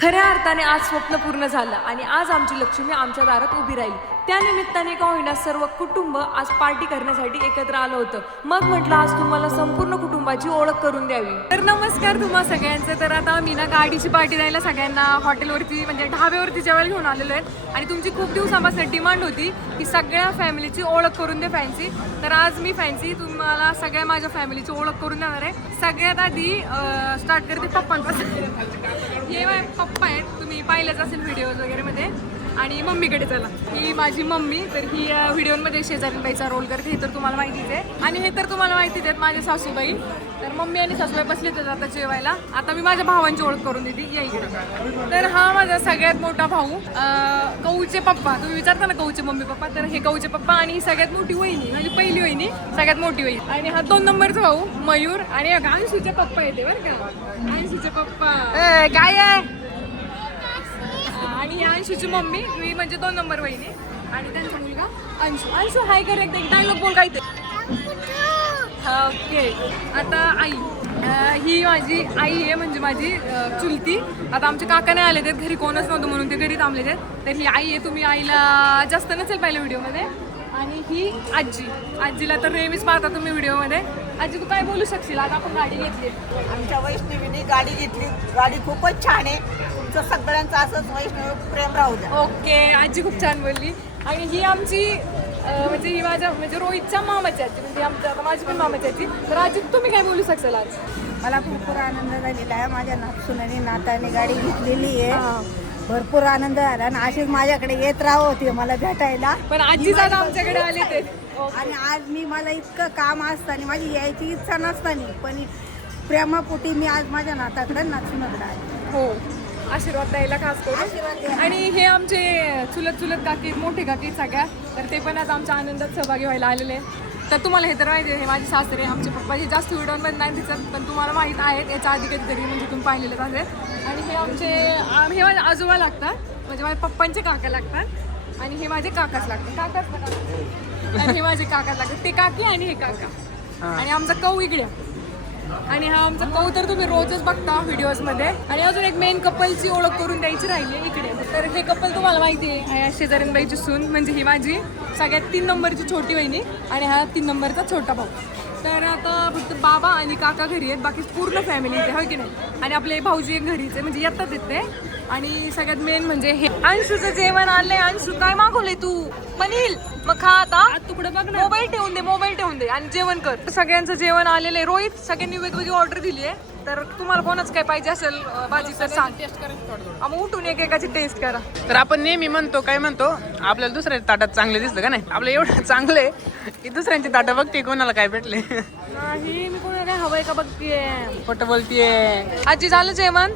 खऱ्या अर्थाने आज स्वप्न पूर्ण झालं आणि आज आमची लक्ष्मी आमच्या दारात उभी राहिली. त्या निमित्ताने का होईना सर्व कुटुंब आज पार्टी करण्यासाठी एकत्र आलं होतं. मग म्हटलं आज तुम्हाला संपूर्ण कुटुंबाची ओळख करून द्यावी. तर नमस्कार तुम्हा सगळ्यांचे. तर आता मी ना गाडीची पार्टी द्यायला सगळ्यांना हॉटेलवरती म्हणजे ढाब्यावरती जेवायला घेऊन आलेलो आहे आणि तुमची खूप दिवसापासून डिमांड होती की सगळ्या फॅमिलीची ओळख करून दे फॅन्सी. तर आज मी फॅन्सी तुम्हाला सगळ्या माझ्या फॅमिलीची ओळख करून देणार आहे. सगळ्यात आधी स्टार्ट करते पप्पांपासून. हे पप्पा आहेत, तुम्ही पाहिलंच असेल व्हिडिओज वगैरे मध्ये. आणि मम्मीकडे चला, ही माझी मम्मी. तर ही व्हिडिओमध्ये शेजारीबाईचा रोल करते, हे तर तुम्हाला माहितीच आहे. आणि हे तर तुम्हाला माहितीच आहेत माझे सासूबाई. तर मम्मी आणि सासूबाई बसले तर आता जेवायला. आता मी माझ्या भावांची ओळख करून देते, या इकडे. तर हा माझा सगळ्यात मोठा भाऊ, कौचे पप्पा. तुम्ही विचारता ना कौचे मम्मी पप्पा, तर हे कौचे पप्पा. आणि ही सगळ्यात मोठी वहिनी, म्हणजे पहिली वहिनी, सगळ्यात मोठी वहिनी. आणि हा 2 नंबरचा भाऊ मयूर. आणि अंशूचे पप्पा येते बरं का, अंशूचे पप्पा काय आहे. आणि अंशूची मम्मी, मी म्हणजे 2 नंबर वहिनी. आणि त्यांचा मुलगा अंशू. अंशू हाय कर, एकदा डायलॉग बोल काय ते. ओके. आता आई, ही माझी आई आहे, म्हणजे माझी चुलती. आता आमचे काका नाही आले, ते घरी कोणच नव्हतं म्हणून ते घरी थांबले ते. तर ही आई आहे, तुम्ही आईला जास्त नसेल पाहिलं व्हिडिओमध्ये. आणि ही आजी, आजीला तर नेहमीच पाहता तुम्ही व्हिडिओमध्ये. आजी तू काय बोलू शकशील, आता आपण गाडी घेतली. आमच्या वैष्णवीने गाडी घेतली, गाडी खूपच छान आहे. तुमचं सगळ्यांचं असंच वैष्णवी प्रेम राहू द्या. ओके, आजी खूप छान बोलली. आणि ही आमची म्हणजे ही माझ्या म्हणजे रोहितच्या मामाची आजी, म्हणजे आमच्या आता माझी पण मामाची आजी. तर आजी तुम्ही काय बोलू शकाल आज. मला भरपूर आनंद झालेला आहे. माझ्या नातसूने नाताने गाडी घेतलेली आहे. भरपूर आनंद झाला आणि अशीच माझ्याकडे येत राहते मला भेटायला. पण आजी दादा आमच्याकडे आले ते. आणि आज मला इतकं काम असताना, माझी यायची इच्छा नसताना, पण प्रेमापोटी मी आज माझ्या नाताकडे नातसूनाकडे आले. हो, आशीर्वाद द्यायला खास करून. आणि हे आमचे चुलत काकी, मोठे काकी सगळ्या, तर ते पण आज आमच्या आनंदात सहभागी व्हायला आलेले. तर तुम्हाला हे तर माहिती आहे, हे माझे सासरे, आमचे पप्पा. हे जास्त व्हिडिओमध्ये नाही दिसत, पण तुम्हाला माहीत आहेत याच्या आधी कधीतरी, म्हणजे तुम्ही पाहिलेलेच असेल. आणि हे हे माझे आजोबा लागतात, म्हणजे माझ्या पप्पांचे काका लागतात. आणि हे माझे काकाच लागतात, आणि हे माझे काका लागतात, ते काकी आणि हे काका. आणि आमचा कौ इकडे. आणि हा आमचा कौ तर तुम्ही रोजच बघता व्हिडिओजमध्ये. आणि अजून एक मेन कपलची ओळख करून द्यायची राहिली इकडे. तर हे कपल तुम्हाला माहिती आहे, शेजारीबाईची सून, म्हणजे ही माझी सगळ्यात 3 नंबरची छोटी वहिनी आणि हा 3 नंबरचा छोटा भाऊ. तर आता फक्त बाबा आणि काका घरी आहेत, बाकी पूर्ण फॅमिली इथे, हो की नाही. आणि आपले भाऊजी एक घरीच आहे, म्हणजे येतात येते. आणि सगळ्यात मेन म्हणजे हे अंशूचं जेवण आलंय. अंशू काय मागवलंय तू. पनील मग खा आता. तुकडं बघ ना, मोबाईल ठेवून दे आणि जेवण कर. सगळ्यांचं जेवण आलेलं आहे. रोहित, सगळ्यांनी वेगवेगळी ऑर्डर दिली आहे. तर तुम्हाला कोणाच काय पाहिजे असेल भाजी तर सांग. मग उठून एकेकाची टेस्ट करा. तर आपण नेहमी म्हणतो, काय म्हणतो, आपल्याला दुसऱ्या ताटात चांगले दिसतं का नाही. आपलं एवढं चांगलं आहे की दुसऱ्यांची ताटं बघते कोणाला काय भेटले. नाही, मी कोणाला काय हवंय का बघतीये. खोटं बोलतीये. आजी झालं जेवण.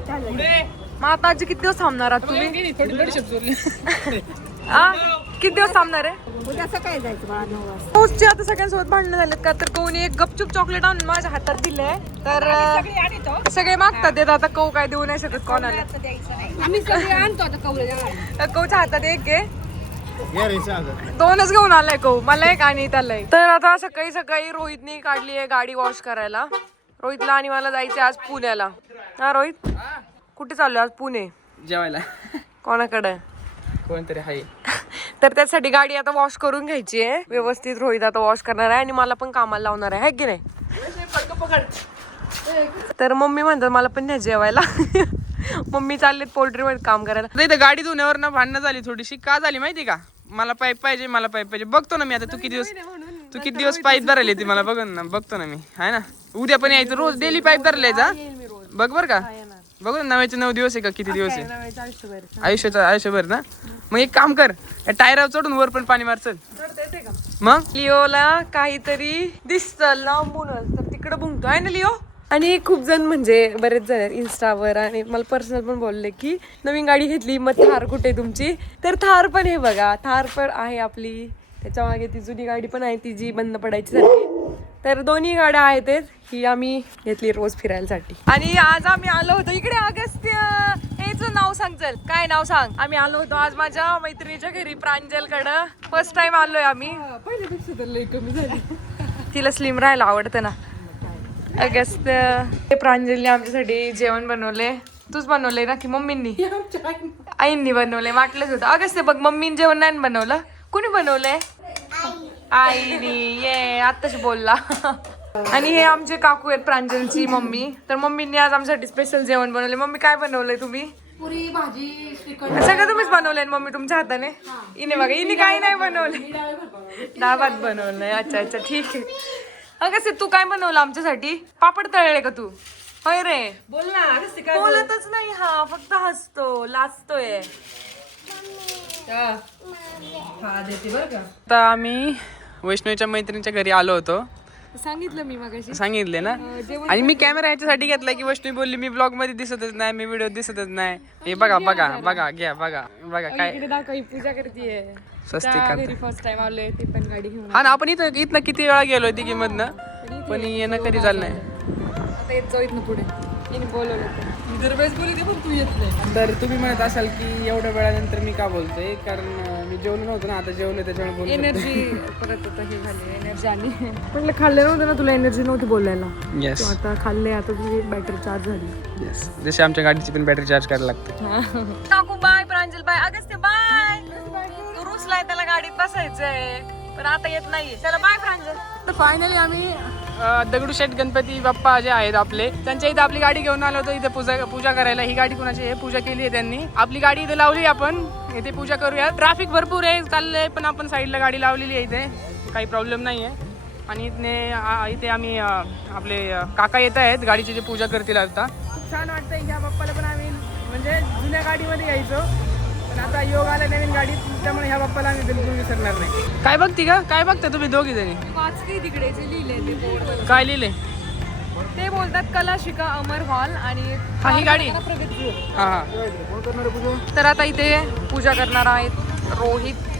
मग आता आजी किती दिवस थांबणार आहात तुम्ही. किती दिवस थांबणार आहे. उद्या सकाळी जायचं मला 9 वाजता. पोस्टचे आता सगळ्यांसोबत भांडणं झालेत का, तर कोणी एक गपचूप चॉकलेट आणून माझ्या हातात दिलंय. तर सगळे मागतात देत, आता कौ काय देऊ नाही शकत कोणाला. आम्ही सगळे आणतो आता कौले. तर कौच्या हातात एक घे, 2च घेऊन आलाय कौ, मला एक आणि त्याला एक. तर आता सकाळी रोहितने काढली आहे गाडी वॉश करायला. रोहितला आणि मला जायचं आज पुण्याला. हा रोहित, कुठे चाललोय आज. पुणे जेवायला कोणाकडे. कोणतरी आहे. तर त्यासाठी गाडी आता वॉश करून घ्यायची आहे व्यवस्थित. रोहित आता वॉश करणार आहे आणि मला पण कामाला लावणार आहे, की नाही. तर मम्मी म्हणतात मला पण न्या जेवायला. मम्मी चाललेत पोल्ट्रीमध्ये काम करायला. इथं गाडी धुण्यावर ना भांडणं झाली थोडीशी. का झाली माहिती का. मला पाईप पाहिजे. बघतो ना मी आता. तू किती दिवस पाईप धरायला ती मला बघ ना. बघतो ना मी, आहे ना. उद्या पण यायचं, रोज डेली पाईप धरलायचा. बघ बर का, बघू ना. 9 दिवस आहे का किती दिवस आहे. आयुष्यभर ना. मग एक काम कर, टायरावर चढून वर पण पाणी मार. चल मग. लिओला काहीतरी दिसतं लांबूनच, तर तिकडं भुंकतो आहे ना लिओ. आणि खूप जण म्हणजे बरेच जण आहेत इंस्टावर आणि मला पर्सनल पण बोलले की नवीन गाडी घेतली, मग थार कुठे तुमची. तर थार पण हे बघा, थार पण आहे आपली. त्याच्या मागे ती जुनी गाडी पण आहे, ती जी बंद पडायची सारखी. तर दोन्ही गाड्या आहेत. ही आम्ही घेतली रोज फिरायसाठी. आणि आज आम्ही आलो होतो इकडे. अगस्त्य, हेच नाव सांग. चल काय नाव सांग. आम्ही आलो होतो आज माझ्या मैत्रिणीच्या घरी, प्रांजलकडं. फर्स्ट टाइम आलोय आम्ही. पहिल्यापेक्षा तर लई कमी झाली. तिला स्लिम राहायला आवडतं ना. अगस्त्य, प्रांजलने आमच्यासाठी जेवण बनवले. तूच बनवलंय ना की मम्मींनी आईंनी बनवलंय वाटलंच होतं अगस्त बघ मम्मीने जेवण नाही बनवलं कुणी बनवलंय आईनी ये आत्ताच बोलला आणि हे आमचे काकू आहेत प्रांजलची मम्मी तर मम्मींनी आज आमच्यासाठी स्पेशल जेवण बनवले मम्मी काय बनवलंय तुम्ही पुरी भाजी श्रीखंड सगळं तुम्हीच बनवलंय मम्मी तुमच्या हाताने इने बघा इने काही नाही बनवलंय डाळ भात बनवलंय अच्छा अच्छा ठीक आहे अगं तू काय बनवलं आमच्यासाठी पापड तळले का तू होय रे बोल ना बोलतच नाही हा फक्त हसतो लाजतोय आता आम्ही वैष्णवीच्या मैत्रिणीच्या घरी आलो होतो सांगितलं मी मगाशी सांगितले ना आणि मी कॅमेरा याच्यासाठी घेतला की वैष्णवी बोलली मी ब्लॉग मध्ये दिसतच नाही मी व्हिडिओ दिसतच नाही हे बघा बघा बघा घ्या बघा बघा काय पूजा करते स्वस्तिक फर्स्ट टाइम आलोय ते पण गाडी घेऊन हा ना आपण इथनं किती वेळा गेलोय तिघीमधनं पण येणं कधी झालं नाही आता येत जाऊ इथनं पुढे तिने बोलवलं दरवेळेस बोलते पण तू येत नाही तर तुम्ही म्हणत असाल की एवढ्या वेळानंतर मी का बोलतोय कारण मी जेवलो नव्हतो ना आता जेवलो त्याच्यामुळे बोलतो एनर्जी परत आता हे झाली एनर्जी आली म्हटलं खाल्लं नव्हतं ना तुला एनर्जी नव्हती बोलायला येस आता खाल्ले आता तुझी बॅटरी चार्ज झाली येस जशी आमच्या गाडीची पण बॅटरी चार्ज करायला लागते काकू बाय प्रांजल बाय अगस्त्य बाय तू रुसलाय त्याला गाडीत बसायचंय पण आता येत नाहीये चला बाय प्रांजल तर फायनली आम्ही दगडूशेठ गणपती बाप्पा जे आहेत आपले त्यांच्या इथे आपली गाडी घेऊन आलो होतो इथे पूजा करायला ही गाडी कोणाची आहे पूजा केली आहे त्यांनी आपली गाडी इथे लावली आपण इथे पूजा करूया ट्रॅफिक भरपूर आहे चाललंय पण आपण साईडला गाडी लावलेली आहे इथे काही प्रॉब्लेम नाही आहे आणि इथे आम्ही आपले काका येत आहेत गाडीची जे पूजा करतील आता खूप छान वाटतंय ह्या बाप्पाला पण आम्ही म्हणजे जुन्या गाडीमध्ये यायचो पण आता योग आला नवीन गाडीत त्यामुळे ह्या बाप्पाला आम्ही बिलकुल विसरणार नाही काय बघती का काय बघता तुम्ही दोघी जणी वाचते तिकडे जे लिहिले ते बोर्डवर काय लिहिले ते बोलतात कला शिका अमर हॉल आणि हा ही गाडी प्रगती हा हा तर आता इथे पूजा करणार आहेत रोहित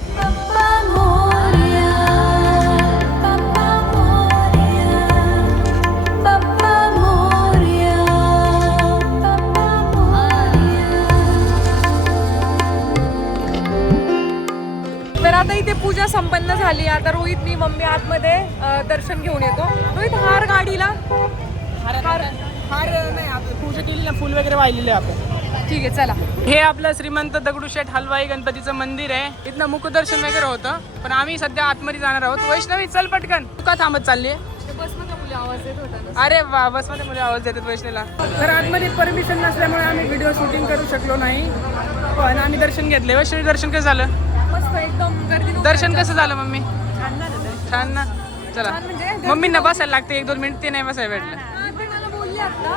तर आता इथे पूजा संपन्न झाली आता रोहित मी मम्मी आतमध्ये दर्शन घेऊन येतो रोहित हार गाडीला हार नाही आपण पूजा केली ना फुल वगैरे वाहिलेले आपण ठीक आहे चला हे आपलं श्रीमंत दगडूशेठ हलवाई गणपतीचं मंदिर आहे इथनं मुखदर्शन वगैरे होतं पण आम्ही सध्या आतमध्ये जाणार आहोत वैष्णवी चल पटकन तू का थांबत चालली बसमध्ये मुली आवाज येत होता ना अरे वा बसमध्ये मुले आवाज देतात वैष्णवीला तर आतमध्ये परमिशन नसल्यामुळे आम्ही व्हिडिओ शूटिंग करू शकलो नाही पण आम्ही दर्शन घेतले वैष्णवी दर्शन कसं झालं मस्त एकदम गर्दी नव्हती. दर्शन कसं झालं मम्मी छान झालं दर्शन. छान ना चला छान म्हणजे मम्मींना बसायला लागते 1-2 मिनिट ते नाही बसायला भेटलं ते मला बोलले आता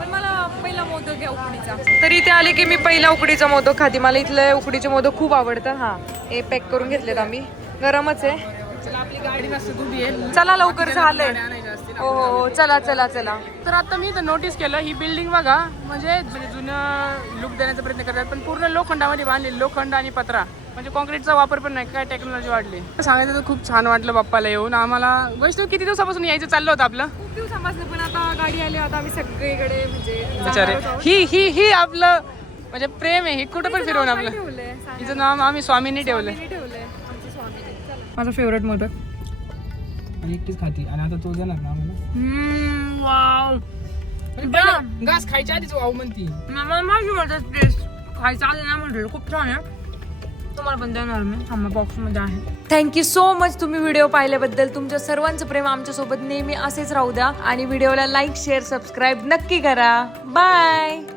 पण मला पहिला मोदक घ्या उकडीचा तर इथे आले की मी पहिला उकडीचा मोदक खाते मला इथले उकडीचे मोदक खूप आवडतात हा हे पॅक करून घेतलेत आम्ही गरमच आहे चला आपली गाडी नसते तुझी आहे चला लवकर झालंय आणायचं असतील हो हो चला चला चला तर आता मी नोटीस केलं ही बिल्डिंग बघा म्हणजे जुनं लुक देण्याचा प्रयत्न करतात पण पूर्ण लोखंडामध्ये बांधलेली लोखंड आणि पत्रा म्हणजे कॉन्क्रीटचा वापर पण नाही काय टेक्नॉलॉजी वाढली सांगायचं तर खूप छान वाटलं बाप्पाला येऊन आम्हाला वैष्णव किती दिवसापासून यायचं चाललं होतं आपलं खूप दिवसांपासून पण आता गाडी आली आता आम्ही सगळीकडे म्हणजे बिचारे जाणार आहोत. ही आपलं म्हणजे प्रेम आहे हे कुठं पण फिरवून आपलं ठेवलंय सांगा. हिचं नाव आम्ही स्वामींनी ठेवलं स्वामीने ठेवलंय आमचे स्वामीने चला माझा फेवरेट मोदक आणि एकटीच खाती आणि आता तो देणार ना आम्हाला वाव घास खायच्या आधीच वाव म्हणती मला माझी मदत टेस्ट खायचं आलं ना म्हटलं खूप छान आहे तुम्हाला पण देणार मी थांबा बॉक्समध्ये आहे थँक्यू सो मच तुम्ही व्हिडिओ पाहिल्याबद्दल तुमच्या सर्वांचं प्रेम आमच्यासोबत नेहमी असेच राहू द्या आणि व्हिडिओला लाईक शेअर सबस्क्राईब नक्की करा बाय